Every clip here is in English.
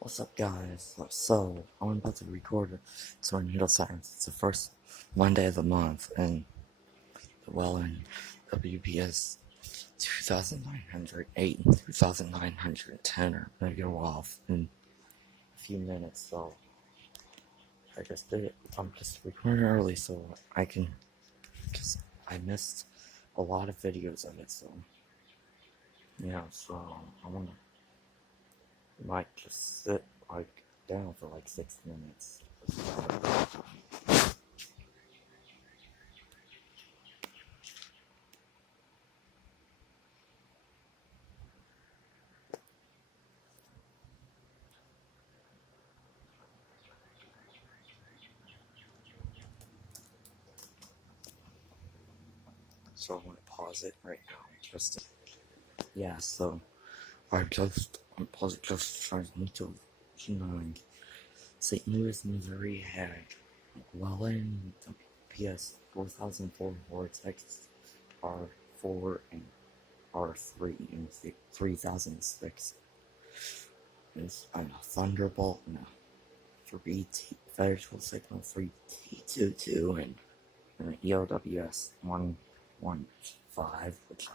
What's up, guys? So, I'm about to record a tornado sirens. It's the first Monday of the month, and the whelen WPS 2908 and 2910 are gonna go off in a few minutes, so I just did it. I'm just recording early so I can, because I missed a lot of videos of it, so yeah, so I might just sit down for 6 minutes. So I'm gonna pause it right now. Yeah. So I'm just trying to St. Louis, Missouri had whelen PS 4004 Vortex R4 and R3 and 3006. It's a Thunderbolt and a 3T Federal Signal 3T22 and an EOWS 115, which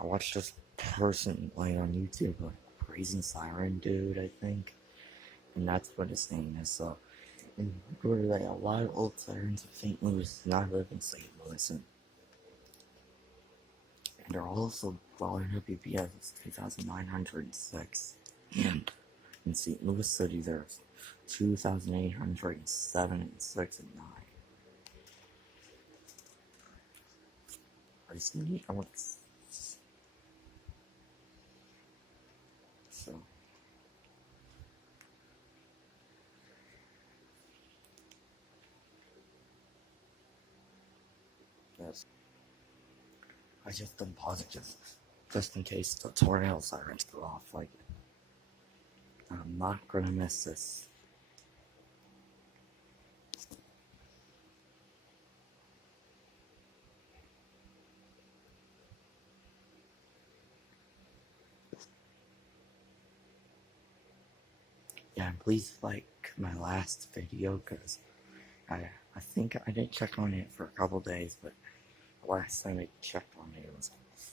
I watched this person on YouTube, praising Siren Dude, I think, and that's what his name is. So, and a lot of old sirens of St. Louis, and I live in St. Louis, and they're also following WPS 2906, and in St. Louis City there's 2807 and 6 and 9. I just need, so. Yes. I just done pause it just in case the tornado sirens go off. I'm not gonna miss this. Yeah, and please like my last video, because I think I didn't check on it for a couple days, but the last time I checked on it was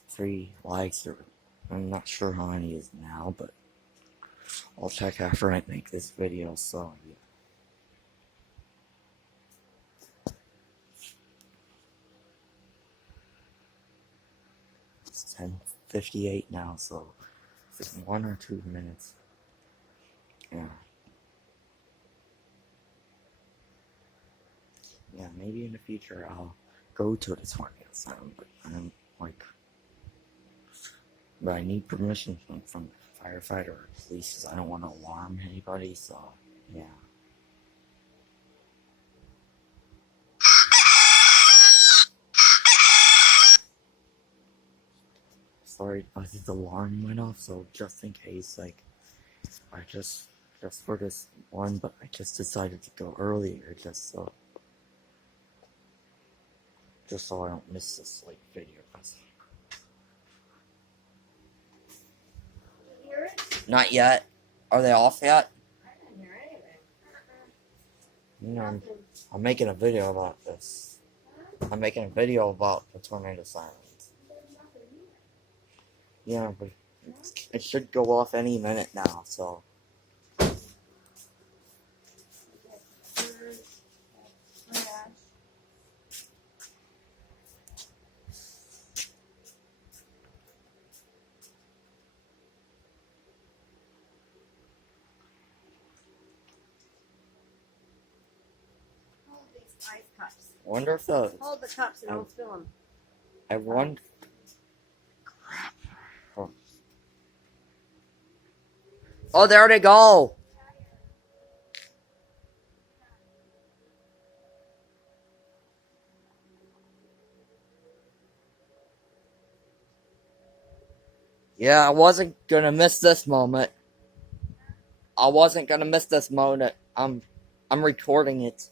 3 likes, or I'm not sure how many it is now, but I'll check after I make this video, so yeah. It's 10:58 now, so if it's 1 or 2 minutes, yeah. Yeah, maybe in the future I'll go to the tornado siren, but but I need permission from the firefighter or police, because I don't want to alarm anybody, so yeah. Sorry, I think the alarm went off, so just in case, I just for this one, but I just decided to go earlier, just so I don't miss this video. Not yet. Are they off yet? I didn't hear anything. You know, I'm making a video about this. I'm making a video about the tornado sirens. Yeah, but it should go off any minute now, so. Ice cups. Wonder if the. Hold the cups and don't spill them. I wonder. Crap. Oh, there they go. Yeah, I wasn't gonna miss this moment. I'm recording it.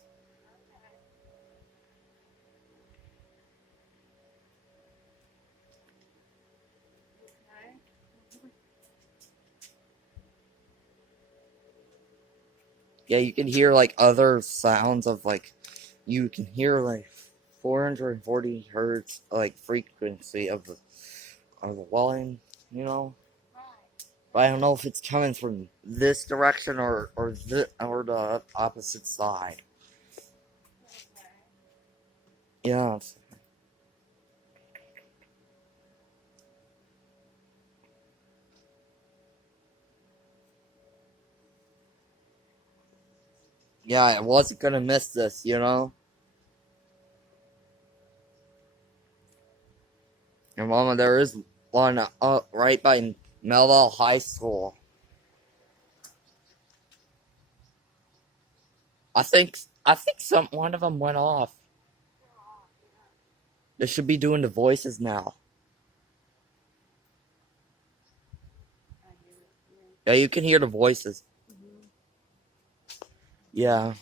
Yeah, you can hear like other sounds of like, you can hear like 440 hertz like frequency of the whelen, you know. But I don't know if it's coming from this direction or the opposite side. Yeah. Yeah, I wasn't gonna miss this, you know. And Mama, there is one right by Melville High School. I think one of them went off. They should be doing the voices now. Yeah, you can hear the voices. Yeah.